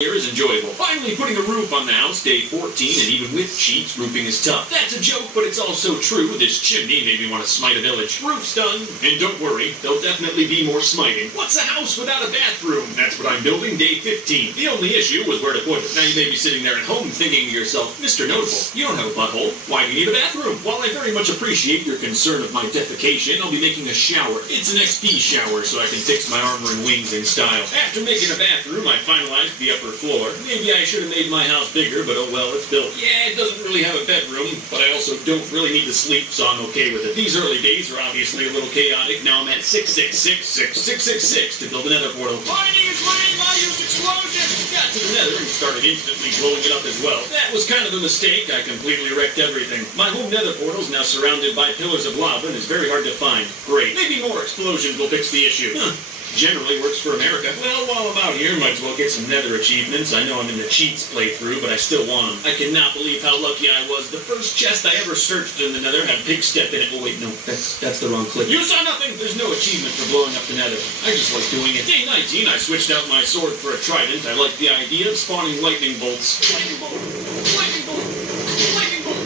Here is enjoyable. Finally putting a roof on the house, day 14, and even with cheats, roofing is tough. That's a joke, but it's also true. This chimney made me want to smite a village. Roof's done, and don't worry, there'll definitely be more smiting. What's a house without a bathroom? That's what I'm building, day 15. The only issue was where to put it. Now you may be sitting there at home thinking to yourself, Mr. Notable, you don't have a butthole. Why do you need a bathroom? While I very much appreciate your concern of my defecation, I'll be making a shower. It's an XP shower, so I can fix my armor and wings in style. After making a bathroom, I finalized the upper floor. Maybe I should have made my house bigger, but oh well, it's built. Yeah, it doesn't really have a bedroom, but I also don't really need to sleep, so I'm okay with it. These early days are obviously a little chaotic. Now I'm at 6666666 to build a nether portal. Finding is winning, I use explosion! Got to the nether and started instantly blowing it up as well. That was kind of a mistake. I completely wrecked everything. My home nether portal is now surrounded by pillars of lava and is very hard to find. Great. Maybe more explosions will fix the issue. Generally works for America. Well, while I'm out here, might as well get some nether achievements. I know I'm in the cheats playthrough, but I still want them. I cannot believe how lucky I was. The first chest I ever searched in the nether had pig step in it. Oh wait, no, that's the wrong clip. You saw nothing! There's no achievement for blowing up the nether. I just like doing it. Day 19, I switched out my sword for a trident. I like the idea of spawning lightning bolts. Lightning bolt! Lightning bolt! Lightning bolt!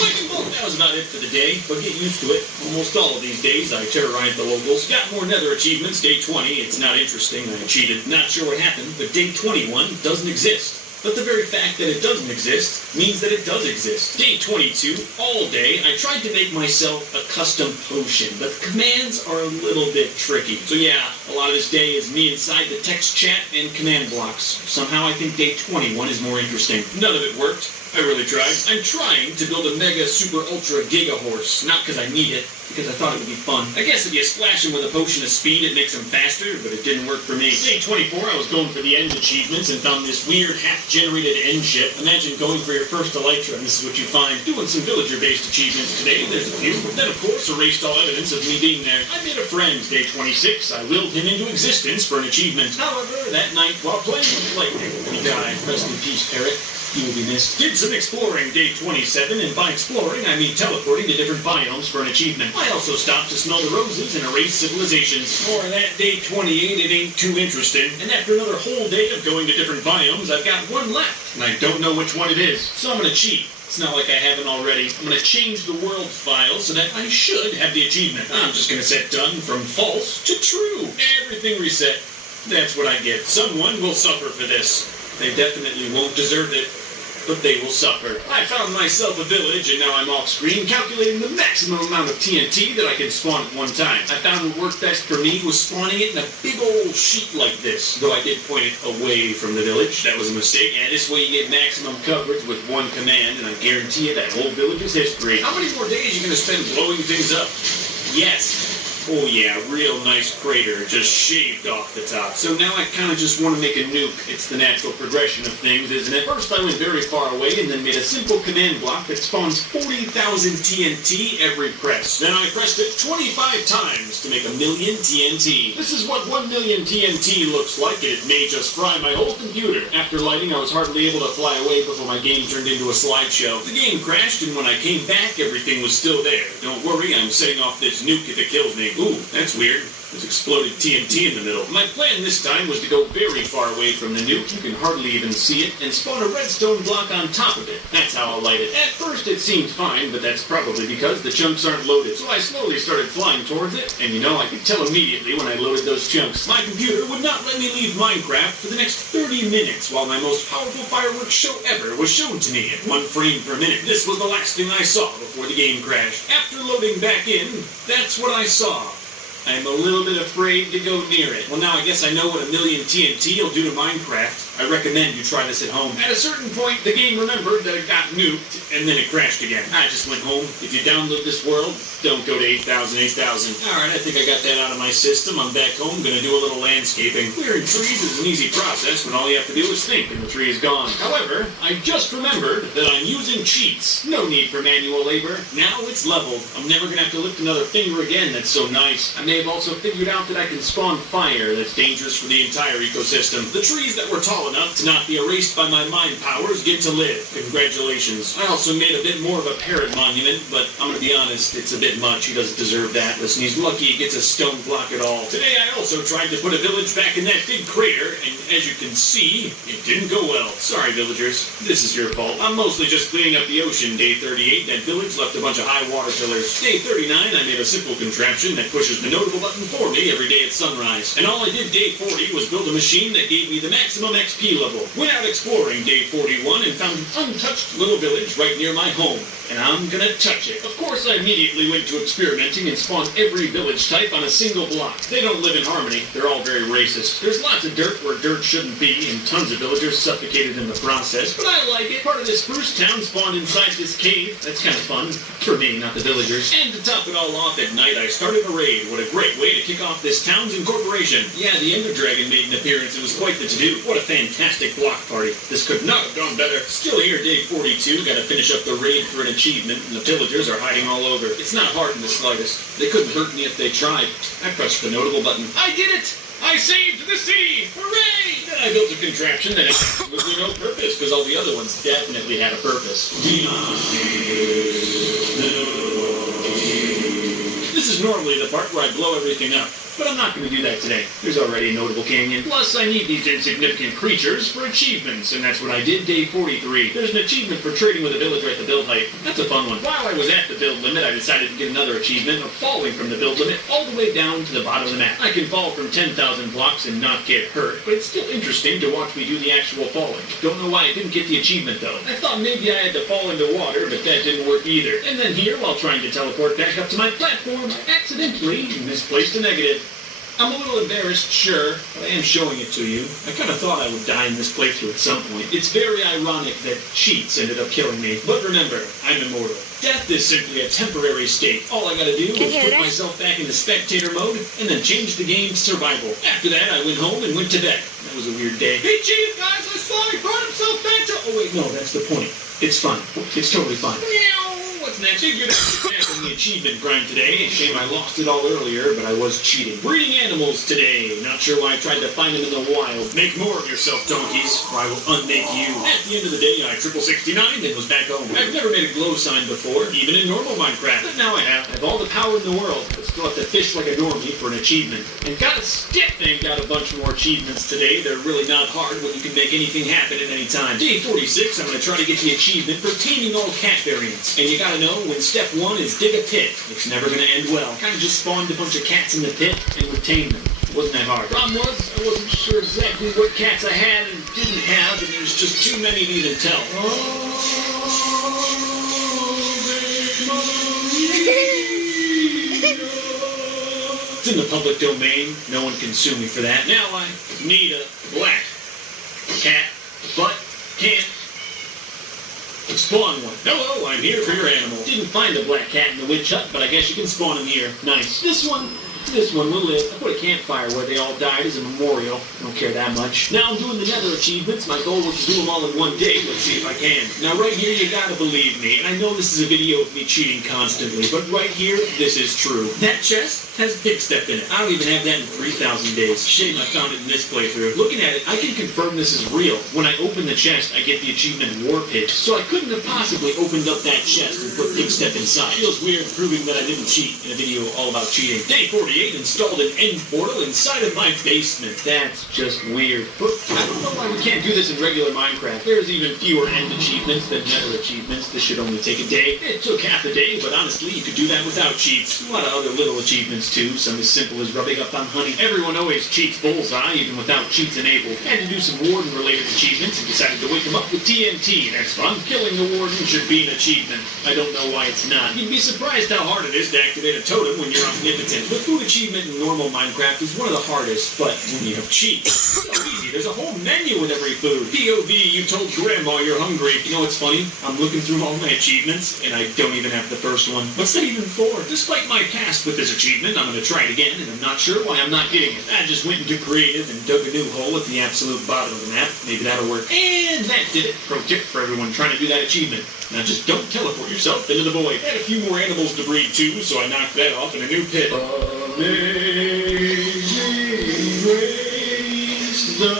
Lightning bolt! That was about it for the day, but get used to it. Almost all of these days, I terrorize the locals. Got more nether achievements. Day 20, it's not interesting. I cheated. Not sure what happened, but day 21 doesn't exist. But the very fact that it doesn't exist means that it does exist. Day 22, all day, I tried to make myself a custom potion, but the commands are a little bit tricky. So yeah, a lot of this day is me inside the text chat and command blocks. Somehow I think day 21 is more interesting. None of it worked. I really tried. I'm trying to build a mega super ultra giga horse. Not because I need it, because I thought it would be fun. I guess if you splash him with a potion of speed, it makes him faster, but it didn't work for me. Day 24, I was going for the end achievements and found this weird half-generated end ship. Imagine going for your first elytra, and this is what you find. Doing some villager-based achievements today. There's a few. Then, of course, erased all evidence of me being there. I made a friend. Day 26, I willed him into existence for an achievement. However, that night, while playing with lightning, he died. Rest in peace, Parrot. He will be missed. Did some exploring, day 27, and by exploring, I mean teleporting to different biomes for an achievement. I also stopped to smell the roses and erase civilizations. More of that, day 28, it ain't too interesting. And after another whole day of going to different biomes, I've got one left, and I don't know which one it is. So I'm gonna cheat. It's not like I haven't already. I'm gonna change the world file so that I should have the achievement. I'm just gonna set done from false to true. Everything reset. That's what I get. Someone will suffer for this. They definitely won't deserve it, but they will suffer. I found myself a village, and now I'm off-screen calculating the maximum amount of TNT that I can spawn at one time. I found what worked best for me was spawning it in a big old sheet like this, though I did point it away from the village. That was a mistake, and this way you get maximum coverage with one command, and I guarantee you that whole village is history. How many more days are you going to spend blowing things up? Yes. Oh yeah, real nice crater, just shaved off the top. So now I kind of just want to make a nuke. It's the natural progression of things, isn't it? First I went very far away and then made a simple command block that spawns 40,000 TNT every press. Then I pressed it 25 times to make 1,000,000 TNT. This is what 1,000,000 TNT looks like, and it may just fry my whole computer. After lighting, I was hardly able to fly away before my game turned into a slideshow. The game crashed, and when I came back, everything was still there. Don't worry, I'm setting off this nuke if it kills me. Ooh, that's weird. There's exploded TNT in the middle. My plan this time was to go very far away from the nuke, you can hardly even see it, and spawn a redstone block on top of it. That's how I'll light it. At first it seemed fine, but that's probably because the chunks aren't loaded. So I slowly started flying towards it, and you know, I could tell immediately when I loaded those chunks. My computer would not let me leave Minecraft for the next 30 minutes while my most powerful fireworks show ever was shown to me at 1 frame per minute. This was the last thing I saw before the game crashed. After loading back in, that's what I saw. I'm a little bit afraid to go near it. Well, now I guess I know what 1,000,000 TNT will do to Minecraft. I recommend you try this at home. At a certain point, the game remembered that it got nuked, and then it crashed again. I just went home. If you download this world, don't go to 8,000, 8,000. Alright, I think I got that out of my system. I'm back home, gonna do a little landscaping. Clearing trees is an easy process when all you have to do is think and the tree is gone. However, I just remembered that I'm using cheats. No need for manual labor. Now it's leveled. I'm never gonna have to lift another finger again. That's so nice. I may have also figured out that I can spawn fire that's dangerous for the entire ecosystem. The trees that were tall enough to not be erased by my mind powers get to live. Congratulations. I also made a bit more of a parrot monument, but I'm gonna be honest, it's a bit much. He doesn't deserve that. Listen, he's lucky he gets a stone block at all. Today I also tried to put a village back in that big crater, and as you can see, it didn't go well. Sorry, villagers. This is your fault. I'm mostly just cleaning up the ocean. Day 38, that village left a bunch of high water pillars. Day 39, I made a simple contraption that pushes the notable button for me every day at sunrise. And all I did day 40 was build a machine that gave me the maximum XP level. Went out exploring day 41 and found an untouched little village right near my home. And I'm gonna touch it. Of course, I immediately went to experimenting and spawned every village type on a single block. They don't live in harmony. They're all very racist. There's lots of dirt where dirt shouldn't be, and tons of villagers suffocated in the process. But I like it. Part of this spruce town spawned inside this cave. That's kind of fun. For me, not the villagers. And to top it all off, at night I started a raid. What a great way to kick off this town's incorporation. Yeah, the Ender Dragon made an appearance. It was quite the to-do. What a fantastic block party. This could not have gone better. Still here, day 42. Gotta finish up the raid for an achievement, and the villagers are hiding all over. It's not hard in the slightest. They couldn't hurt me if they tried. I pressed the notable button. I did it! I saved the sea! Hooray! Then I built a contraption that had absolutely no purpose, because all the other ones definitely had a purpose. This is normally the part where I blow everything up. But I'm not going to do that today. There's already a notable canyon. Plus, I need these insignificant creatures for achievements, and that's what I did day 43. There's an achievement for trading with a villager at the build height. That's a fun one. While I was at the build limit, I decided to get another achievement of falling from the build limit all the way down to the bottom of the map. I can fall from 10,000 blocks and not get hurt, but it's still interesting to watch me do the actual falling. Don't know why I didn't get the achievement, though. I thought maybe I had to fall into water, but that didn't work either. And then here, while trying to teleport back up to my platform, I accidentally misplaced a negative. I'm a little embarrassed, sure, but I am showing it to you. I kind of thought I would die in this playthrough at some point. It's very ironic that cheats ended up killing me. But remember, I'm immortal. Death is simply a temporary state. All I gotta do is put myself back into spectator mode and then change the game to survival. After that, I went home and went to bed. That was a weird day. Hey, Chief, guys, I saw he brought himself back to... Oh, wait, no, that's the point. It's fun. It's totally fun. What's next? Figured out in the achievement grind today. Shame I lost it all earlier, but I was cheating. Breeding animals today. Not sure why I tried to find them in the wild. Make more of yourself, donkeys, or I will unmake you. At the end of the day, I 69 and was back home. I've never made a glow sign before, even in normal Minecraft. But now I have. I have all the power in the world, but still have to fish like a normie for an achievement. And got a stick. They've got a bunch more achievements today. They're really not hard when you can make anything happen at any time. Day 46, I'm going to try to get the achievement for taming all cat variants. And you gotta know, when step 1 is dig a pit, it's never gonna end well. Kinda just spawned a bunch of cats in the pit and would tame them. It wasn't that hard. Problem was, I wasn't sure exactly what cats I had and didn't have, and there's just too many to even tell. It's in the public domain. No one can sue me for that. Now I need a black cat, but can't spawn one. Hello, I'm here for your animal. Didn't find a black cat in the witch hut, but I guess you can spawn him here. Nice. This one will live. I put a campfire where they all died as a memorial. I don't care that much. Now I'm doing the nether achievements. My goal was to do them all in one day. Let's see if I can. Now right here, you gotta believe me. And I know this is a video of me cheating constantly, but right here, this is true. That chest has big step in it. I don't even have that in 3,000 days. Shame I found it in this playthrough. Looking at it, I can confirm this is real. When I open the chest, I get the achievement War Pit. So I couldn't have possibly opened up that chest and put big step inside. Feels weird proving that I didn't cheat in a video all about cheating. Day 48 installed an end portal inside of my basement. That's just weird. But I don't know why we can't do this in regular Minecraft. There's even fewer end achievements than nether achievements. This should only take a day. It took half a day, but honestly, you could do that without cheats. A lot of other little achievements too. Some as simple as rubbing up on honey. Everyone always cheats bullseye, even without cheats enabled. Had to do some warden-related achievements and decided to wake them up with TNT. That's fun. Killing the warden should be an achievement. I don't know why it's not. You'd be surprised how hard it is to activate a totem when you're omnipotent. The food achievement in normal Minecraft is one of the hardest, but when you have cheats, it's so easy. There's a whole menu with every food. POV, you told grandma you're hungry. You know what's funny? I'm looking through all my achievements, and I don't even have the first one. What's that even for? Despite my past with this achievement, I'm going to try it again, and I'm not sure why I'm not getting it. I just went into creative and dug a new hole at the absolute bottom of the map. Maybe that'll work. And that did it. Pro tip for everyone trying to do that achievement. Now just don't teleport yourself into the void. I had a few more animals to breed too, so I knocked that off in a new pit. Amazing grace, the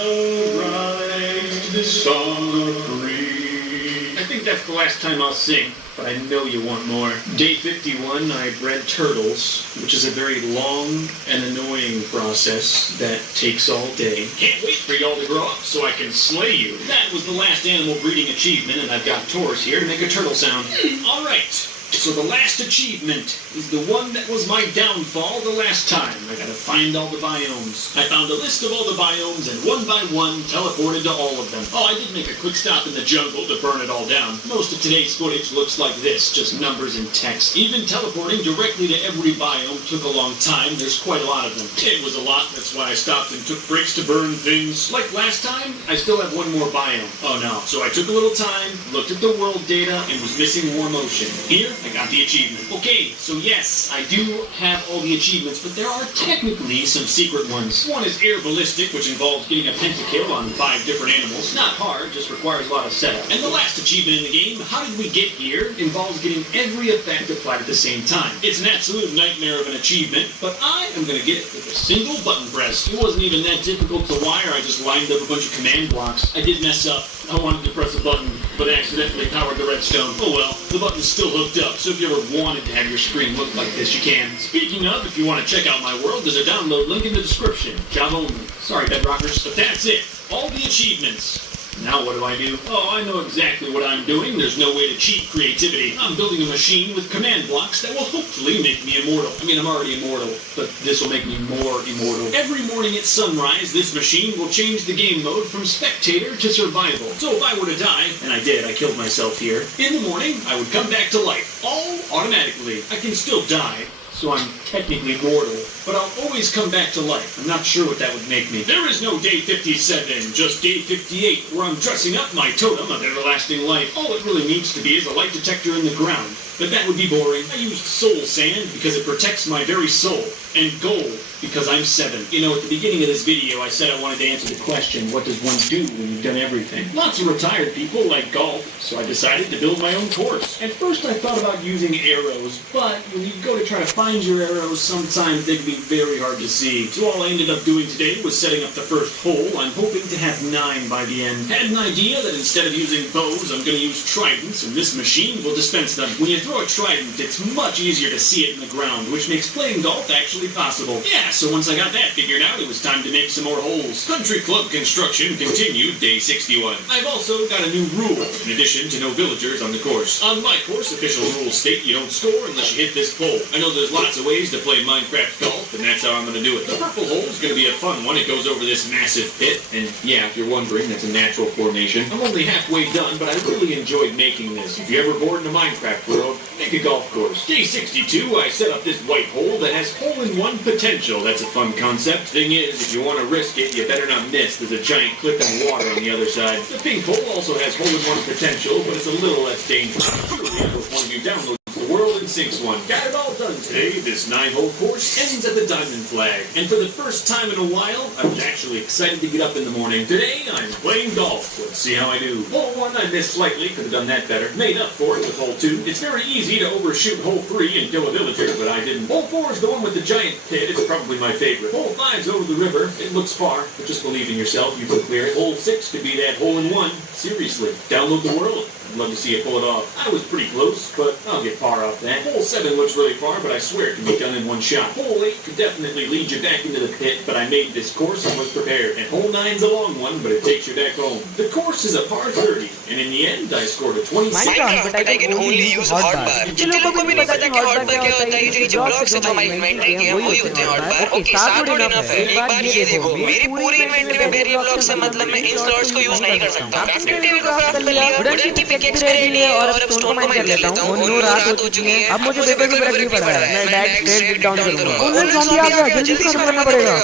right song of free. I think that's the last time I'll sing, but I know you want more. Day 51, I bred turtles, which is a very long and annoying process that takes all day. Can't wait for y'all to grow up so I can slay you. That was the last animal breeding achievement, and I've got Taurus here to make a turtle sound. All right. So the last achievement is the one that was my downfall the last time. I gotta find all the biomes. I found a list of all the biomes and one by one teleported to all of them. Oh, I did make a quick stop in the jungle to burn it all down. Most of today's footage looks like this, just numbers and text. Even teleporting directly to every biome took a long time. There's quite a lot of them. It was a lot, that's why I stopped and took breaks to burn things. Like last time, I still have one more biome. Oh no. So I took a little time, looked at the world data, and was missing more motion. Here, I got the achievement. Okay, so yes, I do have all the achievements, but there are technically some secret ones. One is air ballistic, which involves getting a pentakill on 5 different animals. Not hard, just requires a lot of setup. And the last achievement in the game, how did we get here, involves getting every effect applied at the same time. It's an absolute nightmare of an achievement, but I am going to get it with a single button press. It wasn't even that difficult to wire, I just lined up a bunch of command blocks. I did mess up. I wanted to press a button, but accidentally powered the redstone. Oh well, the button's still hooked up, so if you ever wanted to have your screen look like this, you can. Speaking of, if you want to check out my world, there's a download link in the description. Java only. Sorry, Bedrockers, but that's it. All the achievements. Now what do? Oh, I know exactly what I'm doing. There's no way to cheat creativity. I'm building a machine with command blocks that will hopefully make me immortal. I mean, I'm already immortal, but this will make me more immortal. Every morning at sunrise, this machine will change the game mode from spectator to survival. So if I were to die, and I did, I killed myself here, in the morning, I would come back to life. All automatically. I can still die, so I'm technically mortal, but I'll always come back to life. I'm not sure what that would make me. There is no day 57, just day 58, where I'm dressing up my totem of everlasting life. All it really needs to be is a light detector in the ground, but that would be boring. I used soul sand because it protects my very soul, and gold because I'm 7. You know, at the beginning of this video, I said I wanted to answer the question, what does one do when you've done everything? Lots of retired people like golf, so I decided to build my own course. At first I thought about using arrows, but when you go to try to find your arrows, sometimes they can be very hard to see. So all I ended up doing today was setting up the first hole. I'm hoping to have 9 by the end. Had an idea that instead of using bows, I'm going to use tridents, and this machine will dispense them. When you throw a trident, it's much easier to see it in the ground, which makes playing golf actually possible. Yeah, so once I got that figured out, it was time to make some more holes. Country club construction continued day 61. I've also got a new rule, in addition to no villagers on the course. On my course, official rules state you don't score unless you hit this pole. I know there's lots of ways to play Minecraft golf, and that's how I'm going to do it. The purple hole is going to be a fun one. It goes over this massive pit, and yeah, if you're wondering, that's a natural formation. I'm only halfway done, but I really enjoyed making this. If you're ever bored in a Minecraft world, make a golf course. Day 62, I set up this white hole that has hole-in-one potential. That's a fun concept. Thing is, if you want to risk it, you better not miss. There's a giant cliff and water on the other side. The pink hole also has hole-in-one potential, but it's a little less dangerous. Surely, I hope one of you downloads the world and sinks one. Got it all done today. This 9-hole course ends at the diamond flag. And for the first time in a while, I was actually excited to get up in the morning. Today, I'm playing golf. Let's see how I do. Hole 1, I missed slightly. Could have done that better. Made up for it with hole 2. It's very easy to overshoot hole 3 and kill a villager, but I didn't. Hole 4 is the one with the giant pit. It's probably my favorite. Hole 5's over the river. It looks far, but just believe in yourself. You can clear it. Hole 6 could be that hole-in-one. Seriously, download the world. I'd love to see you pull it off. I was pretty close, but I'll get par off that. Hole 7 looks really far, but I swear it can be done in one shot. Hole 8 could definitely lead you back into the pit, but I made this course and was prepared. And hole 9's a long one, but it takes you back home. The course is a par 30, and in the end, I scored a 26. Minecraft, but I can only use hotbar. जिन लोगों को भी नहीं पता कि hotbar क्या होता है, ये जो नीचे blocks है जो हमारी inventory के हैं वही होते हैं hotbar. Okay, start good enough है. एक बार ये देखो, मेरी पूरी inventory में berry blocks है, मतलब मैं इन slots को use नहीं कर सकता. Crafting table को craft कर लिया, wooden की pickaxe ले ली है और अब stone को mine कर लेता हूँ. और रात हो चुकी है. अब मुझे पेपर की रखनी पड़ रहा है. मैं डायरेक्ट straight down करूँगा. उन्हें zombie आ गया, जल्दी से खत्म करना पड़ेगा.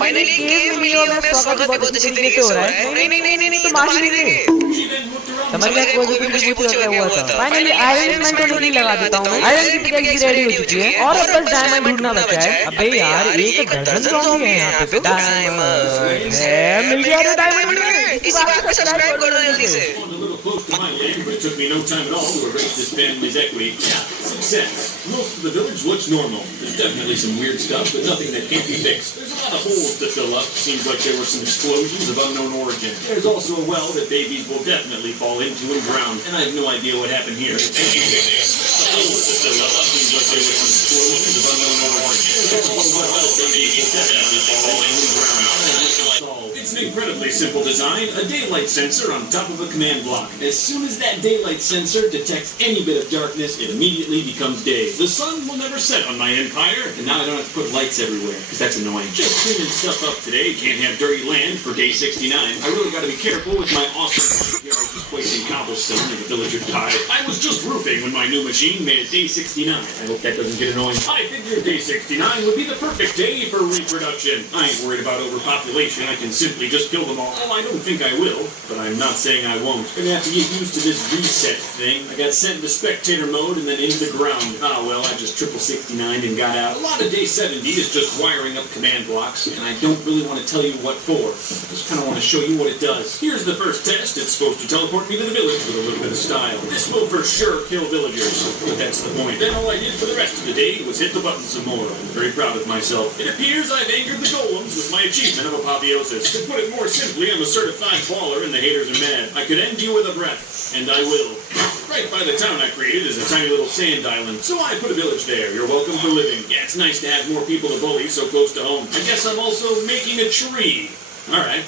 Finally cave मिली और मैं स्वागत बहुत अच्छी तरीके से हो रहा है. नहीं तो मार ही नहीं. समझ गया कोई भी कुछ पूछ रहा हुआ था. फाइनली आयरन मैं तो नहीं लगा देता हूं. आयरन की पिकैक्स रेडी हो चुकी है और अब बस डायमंड ढूंढना बचा है. अबे यार एक दर्जन ज़ॉम्बी है यहां पे. डायमंड है, मिल गया डायमंड. इसी बात पे सब्सक्राइब कर दो जल्दी से. close to my land, but it took me no time at all to erase this family's equity. Yeah, success. Most of the village looks normal. There's definitely some weird stuff, but nothing that can't be fixed. There's a lot of holes to fill up. Seems like there were some explosions of unknown origin. There's also a well that babies will definitely fall into and drown, and I have no idea what happened here. The holes to fill up. Seems like there were some explosions of unknown origin. There's also a well that babies will definitely fall into and drown. It's an incredibly simple design, a daylight sensor on top of a command block. As soon as that daylight sensor detects any bit of darkness, it immediately becomes day. The sun will never set on my empire, and now I don't have to put lights everywhere, because that's annoying. Just cleaning stuff up today, can't have dirty land for day 69. I really gotta be careful with my awesome yard displacing cobblestone if a villager died. I was just roofing when my new machine made it day 69. I hope that doesn't get annoying. I figured day 69 would be the perfect day for reproduction. I ain't worried about overpopulation, I can simply just kill them all. Oh, I don't think I will, but I'm not saying I won't. Gonna have to get used to this reset thing. I got sent into spectator mode and then into the ground. Ah, well, I just 69 and got out. A lot of day 70 is just wiring up command blocks, and I don't really want to tell you what for. I just kind of want to show you what it does. Here's the first test. It's supposed to teleport me to the village with a little bit of style. This will for sure kill villagers, but that's the point. Then all I did for the rest of the day was hit the button some more. I'm very proud of myself. It appears I've angered the golems with my achievement of apotheosis. To put it more simply, I'm a certified baller and the haters are mad. I could end you with a breath, and I will. Right by the town I created is a tiny little sand island, so I put a village there. You're welcome for living. Yeah, it's nice to have more people to bully so close to home. I guess I'm also making a tree. Alright.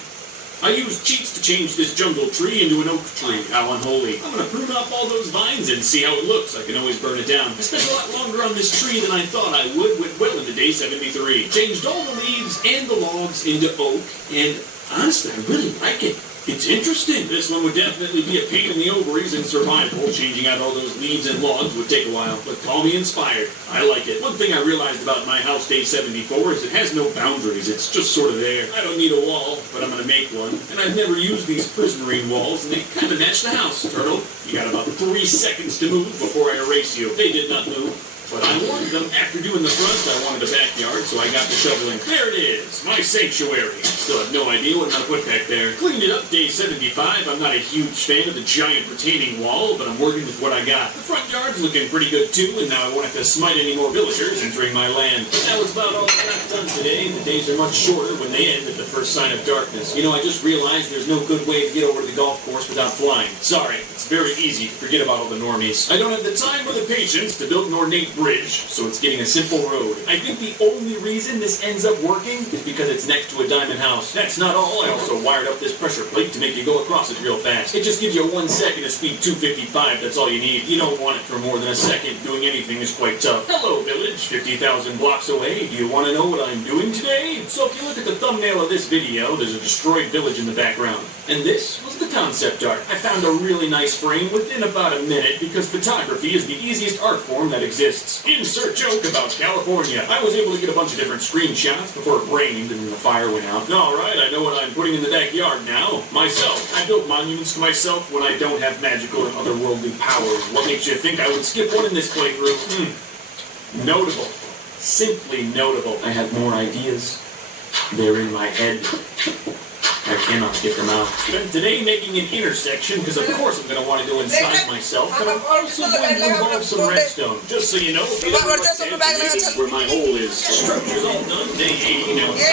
I used cheats to change this jungle tree into an oak tree. How unholy. I'm gonna prune off all those vines and see how it looks. I can always burn it down. I spent a lot longer on this tree than I thought I would, went well into day 73. Changed all the leaves and the logs into oak, and honestly, I really like it. It's interesting. This one would definitely be a pain in the ovaries in survival. Changing out all those leaves and logs would take a while, but call me inspired. I like it. One thing I realized about my house day 74 is it has no boundaries. It's just sort of there. I don't need a wall, but I'm going to make one. And I've never used these prismarine walls, and they kind of match the house. Turtle, you got about 3 seconds to move before I erase you. They did not move. But I warned them after doing the front, I wanted a backyard, so I got the shoveling. There it is, my sanctuary. Still have no idea what I'm going to put back there. Cleaned it up day 75. I'm not a huge fan of the giant retaining wall, but I'm working with what I got. The front yard's looking pretty good too, and now I won't have to smite any more villagers entering my land. But that was about all I got done today. The days are much shorter when they end at the first sign of darkness. You know, I just realized there's no good way to get over to the golf course without flying. Sorry, it's very easy to forget about all the normies. I don't have the time or the patience to build an ornate bridge, so it's getting a simple road. I think the only reason this ends up working is because it's next to a diamond house. That's not all. I also wired up this pressure plate to make you go across it real fast. It just gives you 1 second of speed 255. That's all you need. You don't want it for more than a second. Doing anything is quite tough. Hello, village. 50,000 blocks away. Do you want to know what I'm doing today? So if you look at the thumbnail of this video, there's a destroyed village in the background. And this was the concept art. I found a really nice frame within about a minute because photography is the easiest art form that exists. Insert joke about California. I was able to get a bunch of different screenshots before it rained and then the fire went out. Alright, I know what I'm putting in the backyard now. Myself. I built monuments to myself when I don't have magical and otherworldly powers. What makes you think I would skip one in this playthrough? Notable. Simply notable. I have more ideas. They're in my head. I cannot get them out. Spent today making an intersection because of course I'm going to want to go inside myself, but I'm also going to involve some redstone. Just so you know, if you ever look at where my hole is. Structure's all done, day 80 now.